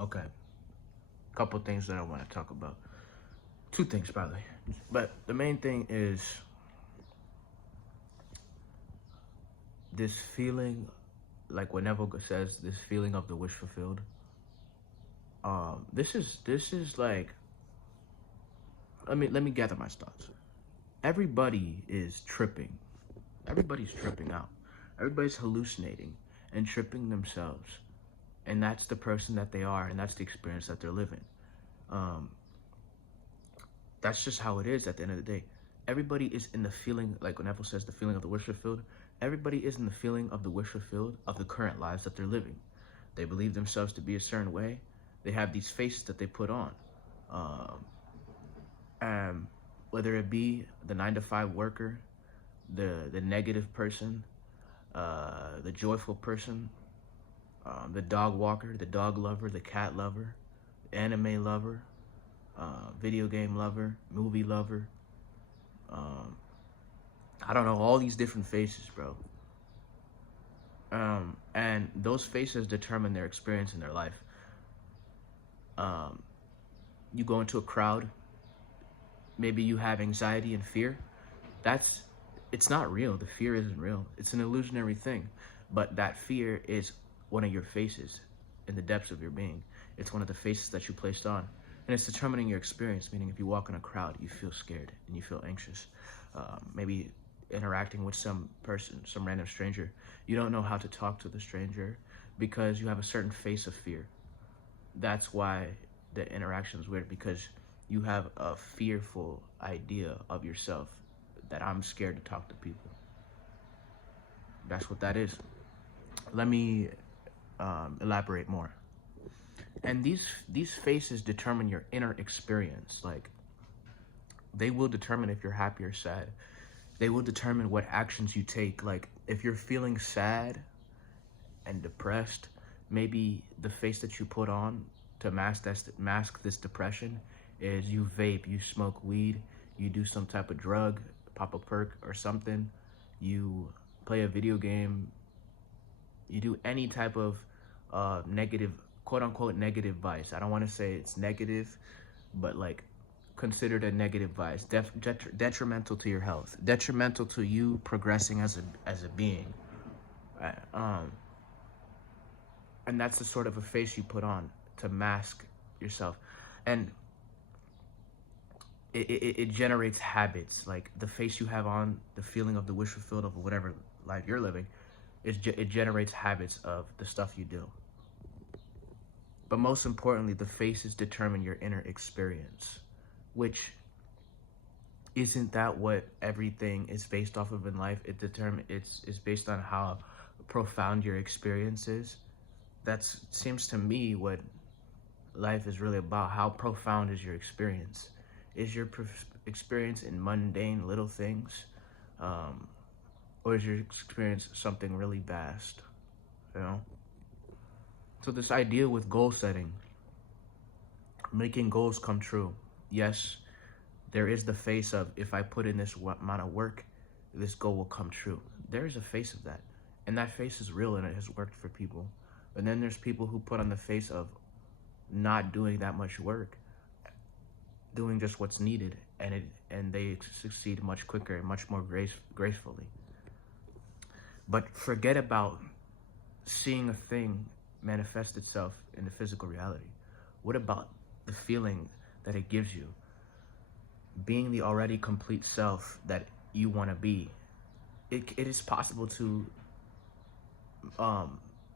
Okay. Couple things that I want to talk about. Two things, probably. But the main thing is this feeling, like what Neville says, this feeling of the wish fulfilled. This is like, let me gather my thoughts. Everybody is tripping. Everybody's tripping out. Everybody's hallucinating and tripping themselves. And that's the person that they are, and that's the experience that they're living. Um, that's just how it is at the end of the day. Everybody is in the feeling, like when Apple says the feeling of the wish fulfilled, everybody is in the feeling of the wish fulfilled of the current lives that they're living. They believe themselves to be a certain way. They have these faces that they put on. Um, and whether it be the 9 to 5 worker, the negative person, the joyful person, the dog walker, the dog lover, the cat lover, anime lover, video game lover, movie lover. Um, I don't know, all these different faces, bro. And those faces determine their experience in their life. Um, you go into a crowd, maybe you have anxiety and fear. That's it's not real. The fear isn't real. It's an illusionary thing. But that fear is one of your faces in the depths of your being. It's one of the faces that you placed on. And it's determining your experience, meaning if you walk in a crowd, you feel scared and you feel anxious. Maybe interacting with some person, some random stranger. You don't know how to talk to the stranger because you have a certain face of fear. That's why the interaction is weird, because you have a fearful idea of yourself that I'm scared to talk to people. That's what that is. Let me elaborate more. And these faces determine your inner experience. Like, they will determine if you're happy or sad. They will determine what actions you take. Like, if you're feeling sad and depressed, maybe the face that you put on to mask this depression is you vape, you smoke weed, you do some type of drug, pop a perk or something, you play a video game, you do any type of negative, quote unquote, negative vice. I don't want to say it's negative, but like considered a negative vice, detrimental to your health, detrimental to you progressing as a being. Right? And that's the sort of a face you put on to mask yourself, and it generates habits. Like the face you have on, the feeling of the wish fulfilled of whatever life you're living, it generates habits of the stuff you do. But most importantly, the faces determine your inner experience, which isn't that what everything is based off of in life? It's based on how profound your experience is. That seems to me what life is really about. How profound is your experience? Is your experience in mundane little things, or is your experience something really vast? You know. So this idea with goal setting, making goals come true. Yes, there is the face of, if I put in this amount of work, this goal will come true. There is a face of that, and that face is real, and it has worked for people. And then there's people who put on the face of not doing that much work, doing just what's needed, and they succeed much quicker and much more gracefully. But forget about seeing a thing manifest itself in the physical reality. What about the feeling that it gives you? Being the already complete self that you want to be. It is possible to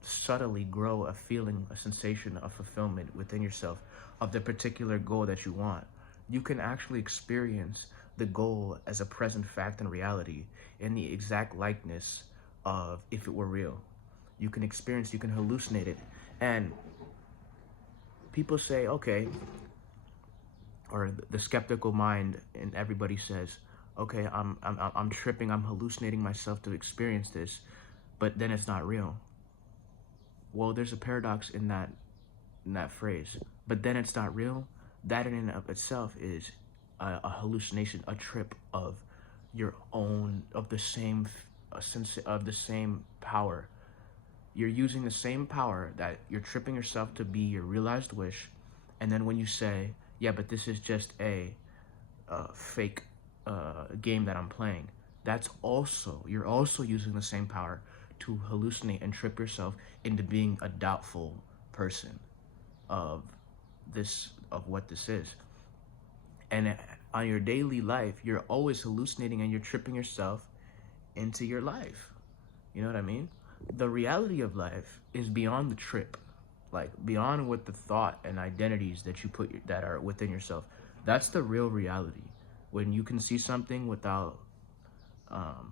subtly grow a feeling, a sensation of fulfillment within yourself of the particular goal that you want. You can actually experience the goal as a present fact and reality in the exact likeness of if it were real. You can hallucinate it. And people say, okay, or the skeptical mind in everybody says, okay, I'm tripping, I'm hallucinating myself to experience this, but then it's not real. Well, there's a paradox in that phrase. But then it's not real. That in and of itself is a hallucination, a trip of your own, of the same power. You're using the same power that you're tripping yourself to be your realized wish, and then when you say, yeah, but this is just a fake game that I'm playing, you're also using the same power to hallucinate and trip yourself into being a doubtful person of of what this is. And on your daily life, you're always hallucinating and you're tripping yourself into your life. You know what I mean? The reality of life is beyond the trip, like beyond what the thought and identities that you that are within yourself. That's the real reality. When you can see something without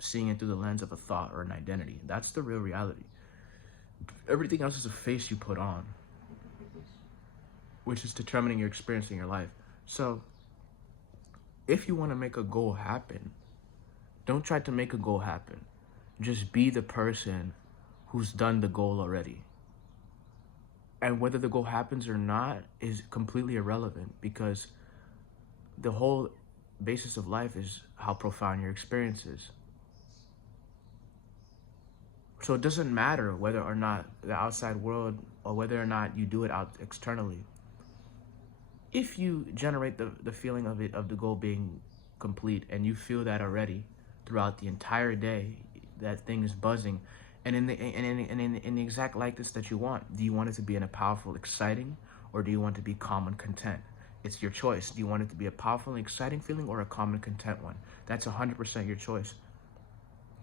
seeing it through the lens of a thought or an identity, that's the real reality. Everything else is a face you put on, which is determining your experience in your life. So, if you want to make a goal happen, don't try to make a goal happen. Just be the person who's done the goal already. And whether the goal happens or not is completely irrelevant, because the whole basis of life is how profound your experience is. So it doesn't matter whether or not the outside world, or whether or not you do it out externally. If you generate the feeling of the goal being complete, and you feel that already throughout the entire day, that thing is buzzing, and in the exact likeness that you want. Do you want it to be in a powerful, exciting, or do you want it to be calm and content? It's your choice. Do you want it to be a powerful and exciting feeling, or a calm and content one? That's 100% your choice.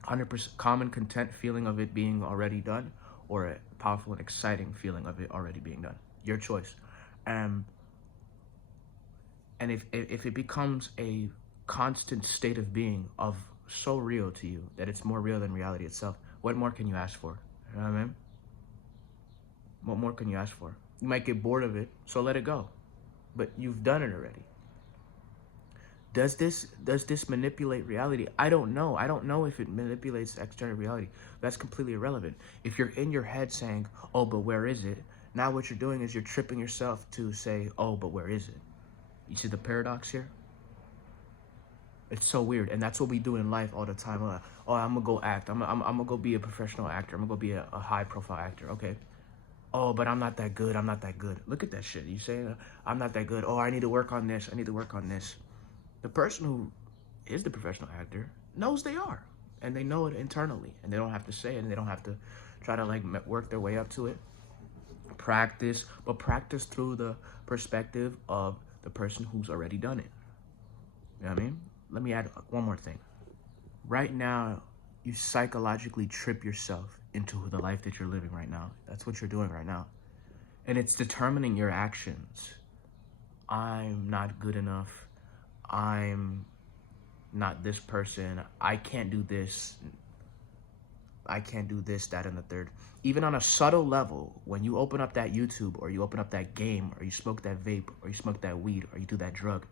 100% calm and content feeling of it being already done, or a powerful and exciting feeling of it already being done. Your choice. And if it becomes a constant state of being of so real to you that it's more real than reality itself, what more can you ask for? You know what I mean? What more can you ask for? You might get bored of it, so let it go. But you've done it already. Does this manipulate reality? I don't know. I don't know if it manipulates external reality. That's completely irrelevant. If you're in your head saying, oh, but where is it? Now what you're doing is you're tripping yourself to say, oh, but where is it? You see the paradox here? It's so weird, and that's what we do in life all the time. Oh, I'm gonna go act. I'm gonna go be a professional actor. I'm gonna go be a high-profile actor. Okay. Oh, but I'm not that good. I'm not that good. Look at that shit. You say, I'm not that good. Oh, I need to work on this. I need to work on this. The person who is the professional actor knows they are, and they know it internally, and they don't have to say it, and they don't have to try to like work their way up to it. Practice, but practice through the perspective of the person who's already done it. You know what I mean? Let me add one more thing. Right now, you psychologically trip yourself into the life that you're living right now. That's what you're doing right now. And it's determining your actions. I'm not good enough. I'm not this person. I can't do this. I can't do this, that, and the third. Even on a subtle level, when you open up that YouTube, or you open up that game, or you smoke that vape, or you smoke that weed, or you do that drug,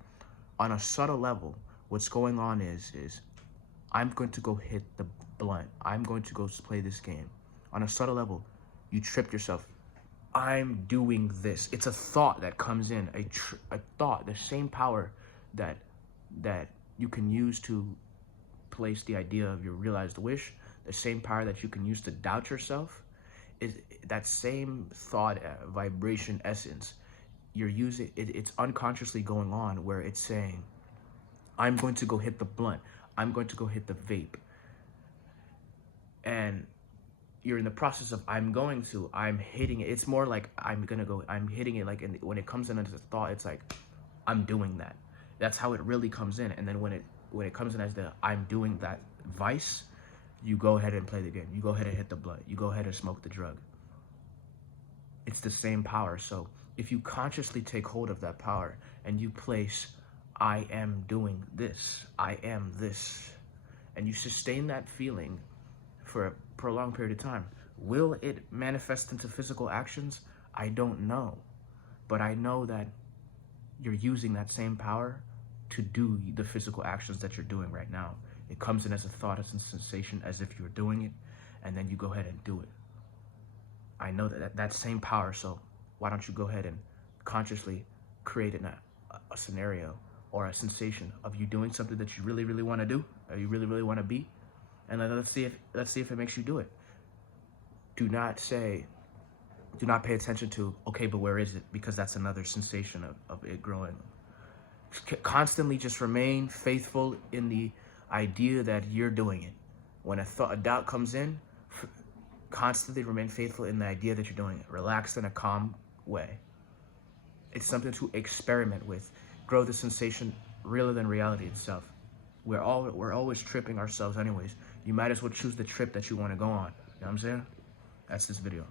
on a subtle level, what's going on is I'm going to go hit the blunt. I'm going to go play this game. On a subtle level, you tripped yourself. I'm doing this. It's a thought that comes in, a thought, the same power that you can use to place the idea of your realized wish, the same power that you can use to doubt yourself, is that same thought, vibration, essence. You're using it, it's unconsciously going on, where it's saying, I'm going to go hit the blunt. I'm going to go hit the vape. And you're in the process of I'm hitting it. It's more like I'm hitting it, like when it comes in as a thought, it's like I'm doing that. That's how it really comes in. And then when it comes in as the I'm doing that vice, you go ahead and play the game. You go ahead and hit the blunt. You go ahead and smoke the drug. It's the same power. So if you consciously take hold of that power and you place I am doing this, I am this, and you sustain that feeling for a prolonged period of time, will it manifest into physical actions? I don't know. But I know that you're using that same power to do the physical actions that you're doing right now. It comes in as a thought, as a sensation, as if you're doing it, and then you go ahead and do it. I know that same power, so why don't you go ahead and consciously create a scenario or a sensation of you doing something that you really, really want to do, or you really, really want to be, and let's see if it makes you do it. do not pay attention to, okay, but where is it? Because that's another sensation of it growing. Constantly just remain faithful in the idea that you're doing it. When a doubt comes in, constantly remain faithful in the idea that you're doing it. Relaxed in a calm way. It's something to experiment with. Grow the sensation realer than reality itself. We're always tripping ourselves anyways. You might as well choose the trip that you want to go on. You know what I'm saying? That's this video.